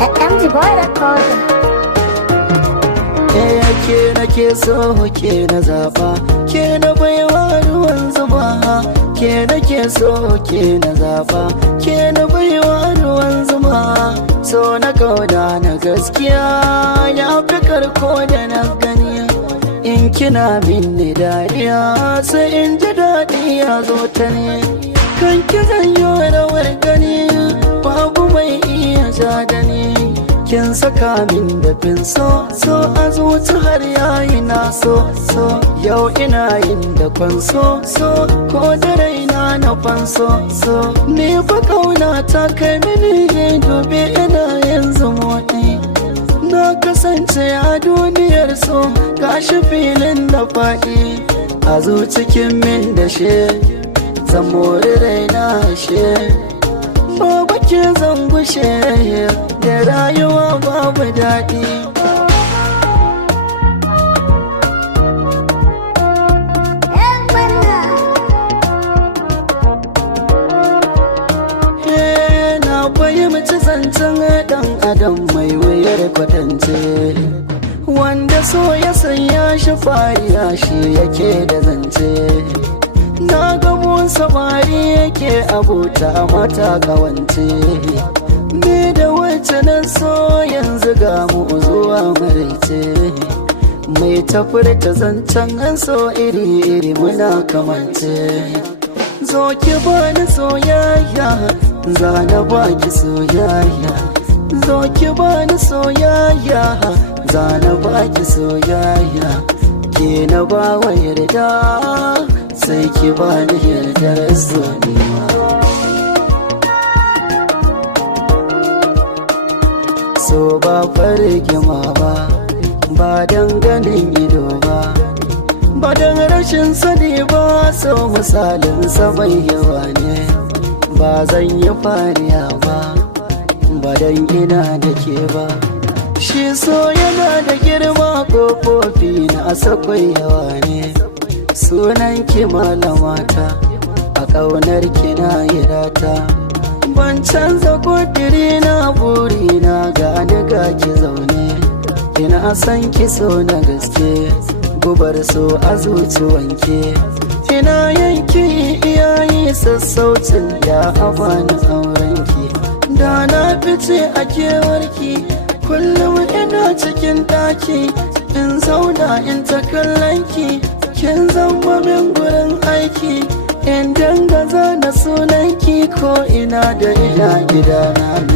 MG Boy Recorder. Ke nake so ke na zaba, ke na baiwa ruwan zuma. Ke nake so ke na zaba, ke na baiwa ruwan zuma. So na kauda na gaskiya ya fi karko da na gani. In kina minni dariya sai in ji daɗi ya zo ta ne. Kan ki zanyo rawar gani babu mai iya ja da ni. Kin saka min dafin so a zuci har yayi na so yau ina yin da kwanso ko da raina na fanso ni fa kauna ta kai mini dubi ina yanzu motsi na kasance a duniyar so gashi filin da faɗi a zucikin min da she zan mori raina she babu ke zan gushe da rayuwa babu daɗi. Na fahimci zancen ɗan adam mai wuyar kwatance wanda so ya sanya shi fariya shi yake da zance. Na gabon samari yake abota mata kawance ni da wacce na so yanzu ga mu zuwa maraice mai tafurta zancen an so iri-iri muna kamance. Zo ki bani soyayya zana baki soyayya, zo ki bani soyayya zana baki soyayya, ke na ba wa yarda sai ki bani yardar soyayya. So ba fargima ba don ganin ido ba don rashin sani ba. So misalin bai yawa ne ba zan yi fariya ba don ina da ke ba. Shi so yana da girma kofofi na sakwai yawa ne. Sunan ki malamata a ƙaunar ki na yirata. Ban canza kudiri na buri na gani ga ki zaune. Ina san ki so na gaske gubar so a zuci wanke. Ina yanki iyayi sassaucin ya abani aurenki. Da na fice a kewarki kullum ina cikin ɗaki in zauna in ta kallonki. Kin zama min gurin aiki in danga zana sunanki ko ina da ina gidana ne.